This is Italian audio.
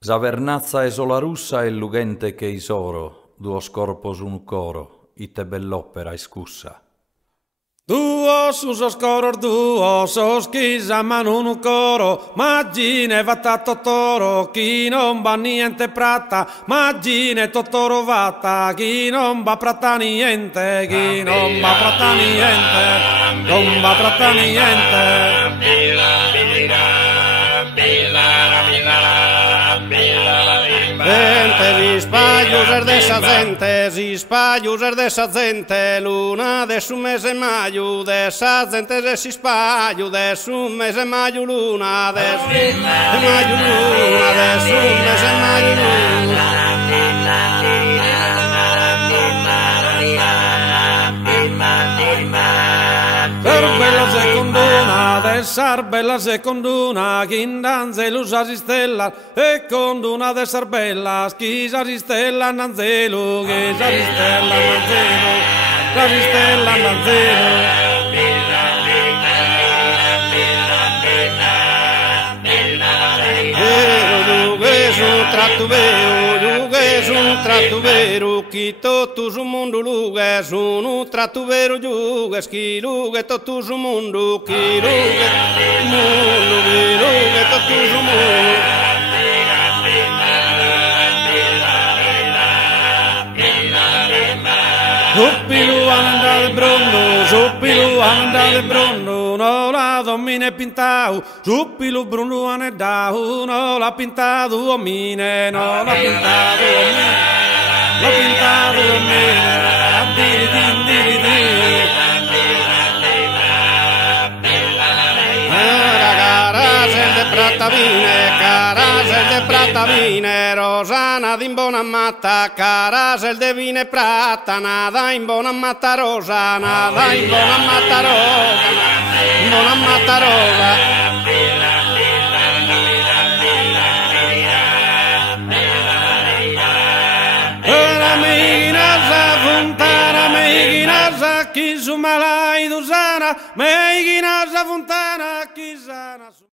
Savernazza e sola russa e lugente che isoro, duo corpos un coro, ite bell'opera iscussa. Duo sos coror duo, sos chisa ma non un coro, maggine vatta totoro, chi non va niente pratta, maggine totoro vatta, chi non va pratta niente, chi non va pratta niente, non va pratta niente. Si spagliuser de sa gente, luna de su mese maio, de sa gente se si spagliu, de su mese maio luna, de su mese maio luna, de su mese maio luna. Bella seconduna, d'essar bella seconduna, chi in danze l'usa si stella, e conduna d'essar bella, chi sa si stella nanzelo, chi sa si stella nanzelo, sa si stella nanzelo. Un tratto vero, chi tutto su mondo luga, sono un tratto vero giuga, chi luga tutto su mondo, chi luga mondo, chi luga tutto su mondo. Zuppilu andare brondo, zuppilu andare brondo, no la domine pintau, zuppilu brondo ane dau, no la pintadu omine, no la pintadu omine, la pintadu omine, diri din diri din. Carasel de pratavine, Rosana din bona matta, carasel de vine prata, nada in bona matta rosa, nada in bona matta rosa, in bona matta rosa. Chi su malai dusana, me igina sa fontana, chi sana.